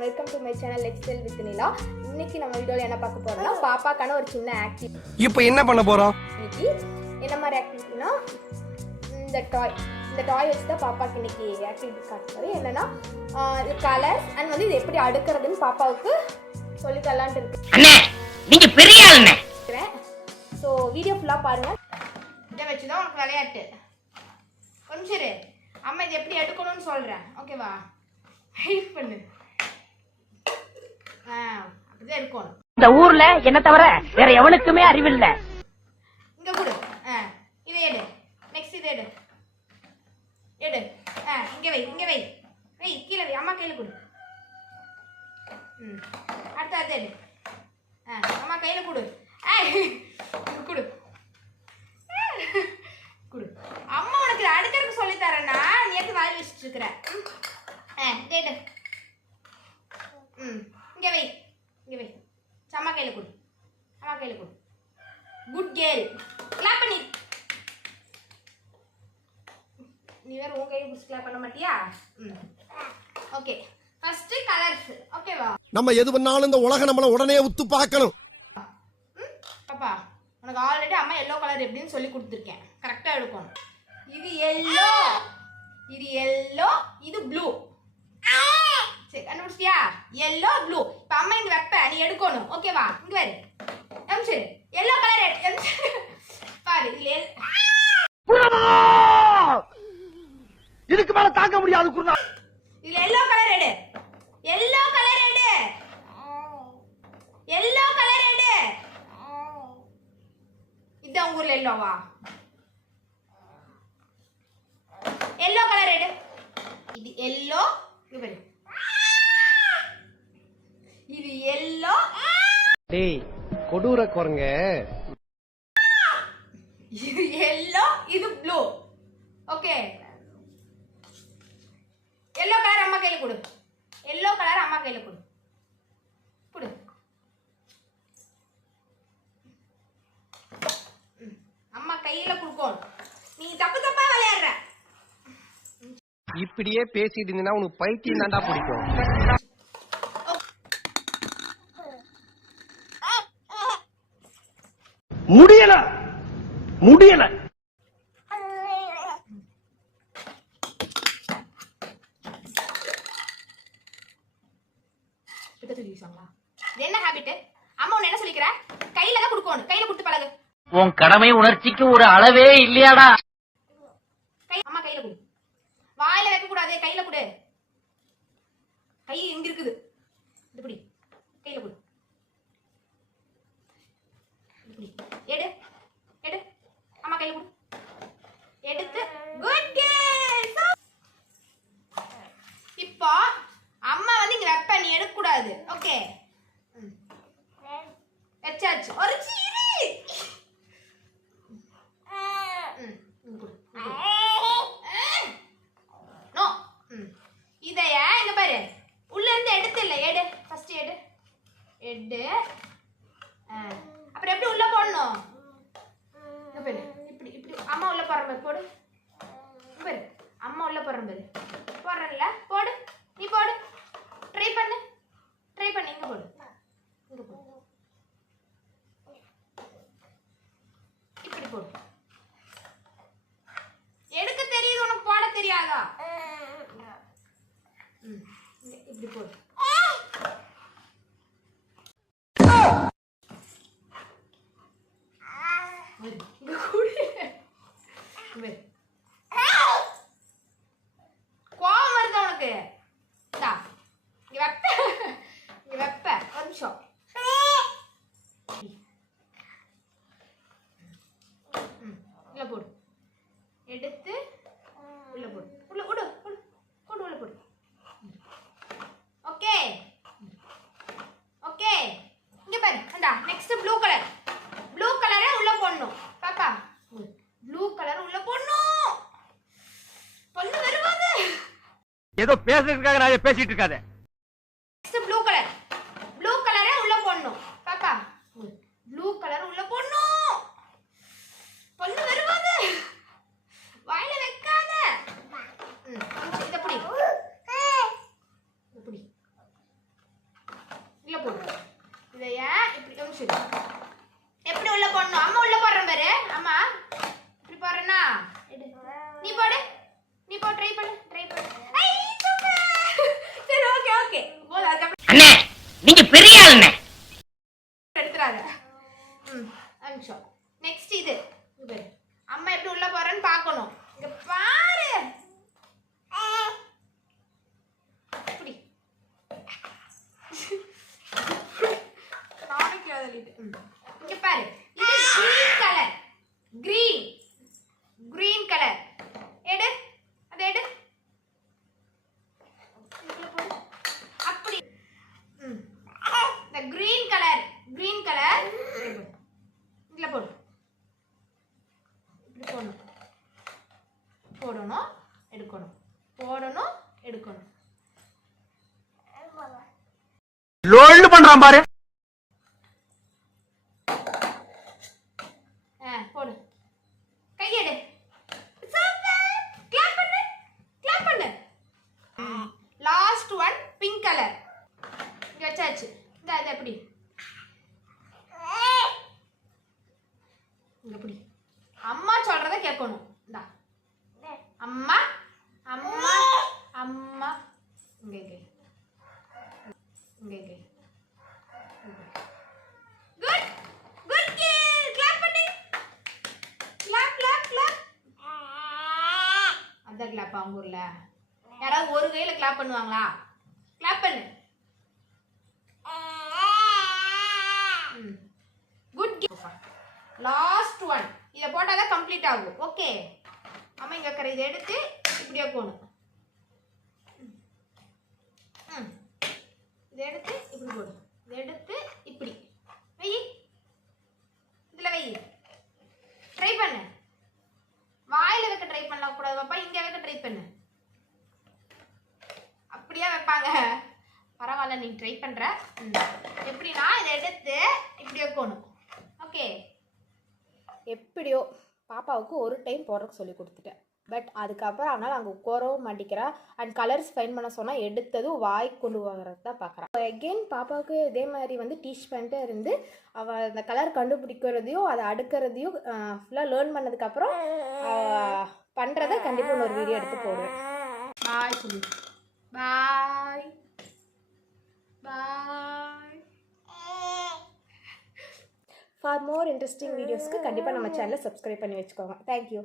and welcome to my channel Lifestyle with Nila. இன்னைக்கு நம்ம வீடியோல என்ன பார்க்க போறோம்னா பாப்பாக்கான ஒரு சின்ன ஆக்டிவிட்டி. இப்போ என்ன பண்ண போறோம்? இன்னைக்கு என்ன மாதிரி ஆக்டிவிட்டினா இந்த டாய் வச்சு தான் பாப்பாக்கு இன்னைக்கு ஆக்டிவிட்டி காட்டுறது. என்னன்னா கலர்ஸ் அண்ட் வந்து இது எப்படி அடுக்குறதுன்னு பாப்பாவுக்கு சொல்லி தரலாம்னு இருக்கு. அண்ணே நீங்க பெரிய ஆளுண்ணே. சோ வீடியோ ஃபுல்லா பாருங்க. இத வச்சு தான் உங்களுக்கு விளையாட்டு. கொஞ்சம் இரு. அம்மா இது எப்படி எடுக்கணும்னு சொல்றேன். ஓகேவா? வெயிட் பண்ணு. அப்படியே எடுக்கணும். இந்த ஊர்ல என்ன தவிர வேற எவனுக்குமே அறிவில்ல. இங்க கொடு. இதை எடு. நெக்ஸ்ட் இதை எடு. எடு. இங்க வை, இங்க வை. வை, கீழே வை. அம்மா கையில கொடு. அடுத்து அதை எடு. அம்மா கையில கொடு. கொடு. கொடு. அம்மா உனக்கு அடுக்கிறதுக்கு சொல்லி தரேன்னா நீ எடுத்து வாயில் வச்சுட்டு இருக்கிற. எடு. இங்க வை, இங்க வை. அம்மா கையில கொடு. அம்மா கையில கொடு. Good girl. கிளாப் பண்ணி. நீ வேற உன் கையை புடிச்சு கிளாப் பண்ண மாட்டியா? ஓகே. First colours. ஓகேவா? நம்ம எது பண்ணாலும் இந்த உலகம் நம்மள உடனே உத்து பார்க்கணும். பாப்பா உனக்கு ஆல்ரெடி அம்மா எல்லோ கலர் எப்படின்னு சொல்லி கொடுத்துருக்கேன். கரெக்டா எடுக்கணும். இது எல்லோ, இது எல்லோ, இது ப்ளூ. சரி கண்டுபிடிச்சியா? Yellow blue. இப்ப அம்மா இங்க வைப்ப நீ எடுக்கணும். ஓகேவா? இங்க வரு. சரி எல்லோ கலர் பாரு. இதுக்கு மேல தாக்க முடியாது குருதா. இதுல எல்லோ கலர் எடு. எல்லோ கலர் எடு. எல்லோ கலர் எடு. இதான் உங்க ஊர்ல எல்லோவா? எல்லோ கலர் எடு. இது எல்லோ. இங்க பாரு. இது எல்லோ. டேய் கொடூர குரங்க. இது எல்லோ, இது ப்ளூ. ஓகே. எல்லோ கலர் அம்மா கையில கொடு. எல்லோ கலர் அம்மா கையில கொடு. கொடு. அம்மா கையில கொடுக்கணும். நீ தப்பு தப்பா விளையாடுற. இப்படியே பேசிட்டு இருந்தீங்கன்னா உனக்கு பைத்தியம் தாண்டா பிடிக்கும். முடியல முடியல. என்ன ஹாபிட்? அம்மா உன்ன என்ன சொல்லிக்கிற? கையில தான் கொடுக்கணும். கையில கொடுத்து பழகு. உன் கடமை உணர்ச்சிக்கு ஒரு அளவே இல்லையாடா. அம்மா கையில கொடு. வாயில வைக்க கூடாது. கையில கொடு. கை எங்க இருக்குது? இது பிடி. கையில கொடு. எடு. எடு. அம்மா கையில கொடு. எடுத்து குட் கேர்ள். இப்போ அம்மா வந்து இங்க வைப்ப நீ எடுக்க கூடாது. ஓகே. வெச்சாச்சு. ஒரு சீரி. நோ. இதைய இங்க பாரு. உள்ள இருந்து எடுத்து இல்ல. எடு. ஃபர்ஸ்ட் எடு. எடு. அப்புறம் எப்படி உள்ள போடணும்? இங்க பாரு. இப்படி இப்படி அம்மா உள்ள போற மாதிரி போடு. இங்க பாரு. அம்மா உள்ள போற மாதிரி. போறல்ல? போடு. நீ போடு. ட்ரை பண்ணு. ட்ரை பண்ணு. இங்க போடு. இங்க போடு. இப்படி போடு. எடுக்க தெரியுது உனக்கு போட தெரியாதா? இப்படி போடு. கோவம் வருது உனக்கு? இங்க வைப்ப. இங்க வைப்ப. ஒரு நிமிஷம். உள்ள போடு. எடுத்து உள்ள போடு. உள்ள விடு. கொடு உள்ள போடு. ஓகே. ஓகே. இங்க பாரு. அண்டா நெக்ஸ்ட் ப்ளூ கலர். ப்ளூ கலரை உள்ள போடணும். பாப்பா ப்ளூ கலர் உள்ள போடணும். பொண்ணு வருவாது. ஏதோ பேசுறதுக்காக நான் பேசிட்டு இருக்காத. Next blue colour. ப்ளூ கலரை உள்ள போடணும். பாப்பா ப்ளூ கலர் உள்ள போடணும். பொண்ணு வருவாது. வாயில வைக்காத. இத புடி. இத புடி. உள்ள போடணும். அம்மா உள்ள போடுறேன் பாரு. அம்மா இப்படி போடுறேன்னா நீ போடு. நீ போ. ட்ரை பண்ணு. ஐ சூப்பர். சரி ஓகே ஓகே. போடு. அதுக்கப்புறம் அண்ணே நீங்க பெரிய ஆளுண்ணே. எடுத்துறாத. நிமிஷம். நெக்ஸ்ட் இது பாரு. அம்மா எப்படி உள்ள போறேன்னு பார்க்கணும். இங்க பாரு. இப்படி நாளைக்கு அதலிட்டு. இங்க பாரு. இது green கலர். green colour. எடு. அத எடு. இதுல போடு. அப்படி. இந்த green கலர். இதுல போடு. இப்படி போடணும். போடணும் எடுக்கணும். போடணும் எடுக்கணும். லோல்டு பண்றான் பாரு. போடு. கையெடு. சூப்பர். கிளாப் பண்ணு. Last one pink colour. இங்க வச்சாச்சு. இந்த அது எப்படி? இங்க எப்படி? அம்மா சொல்றத கேட்கணும். இந்தா. அம்மா அம்மா அம்மா இங்க இங்க குட் கேர்ள். கிளாப் பண்ணு. கிளாப். அத கிளாப் அவங்க ஊர்ல யாராவது ஒரு கையில கிளாப் பண்ணுவாங்களா? கிளாப் பண்ணு. Good girl. Last one. இத போட்டாதான் கம்ப்ளீட் ஆகும். ஓகே. அம்மா இங்க இருக்கிற இதை எடுத்து இப்படியே போகணும். இதை எடுத்து இப்படி போடு. இதை எடுத்து இப்படி வை. இதுல வை. ட்ரை பண்ணு. வாயில வைக்க ட்ரை பண்ண கூடாது பாப்பா. இங்க வைக்க ட்ரை பண்ணு. அப்படியே வைப்பாங்க. பரவாயில்ல நீ ட்ரை பண்ற. எப்படின்னா இதை எடுத்து இப்படி வைக்கணும். ஓகே. எப்படியோ பாப்பாவுக்கு ஒரு டைம் போடுறதுக்கு சொல்லி கொடுத்துட்டேன். பட் அதுக்கப்புறம் ஆனால் அங்கே உட்காரவும் மாட்டேங்கிறா. அண்ட் கலர்ஸ் ஃபைன் பண்ண சொன்னால் எடுத்ததும் வாய் கொண்டு வாங்குறது தான் பார்க்குறான். எகெயின் பாப்பாவுக்கு இதே மாதிரி வந்து டீச் பண்ணிட்டே இருந்து அவள் அந்த கலர் கண்டுபிடிக்கிறதையும் அதை அடுக்கிறதையும் ஃபுல்லாக லேர்ன் பண்ணதுக்கப்புறம் பண்ணுறதை கண்டிப்பாக ஒரு வீடியோ எடுத்து போடுவேன். பாய் சொல்லு. பாய். ஃபார் மோர் இன்ட்ரெஸ்டிங் வீடியோஸ்க்கு கண்டிப்பாக நம்ம சேனலை சப்ஸ்கிரைப் பண்ணி வச்சுக்கோங்க. தேங்க்யூ.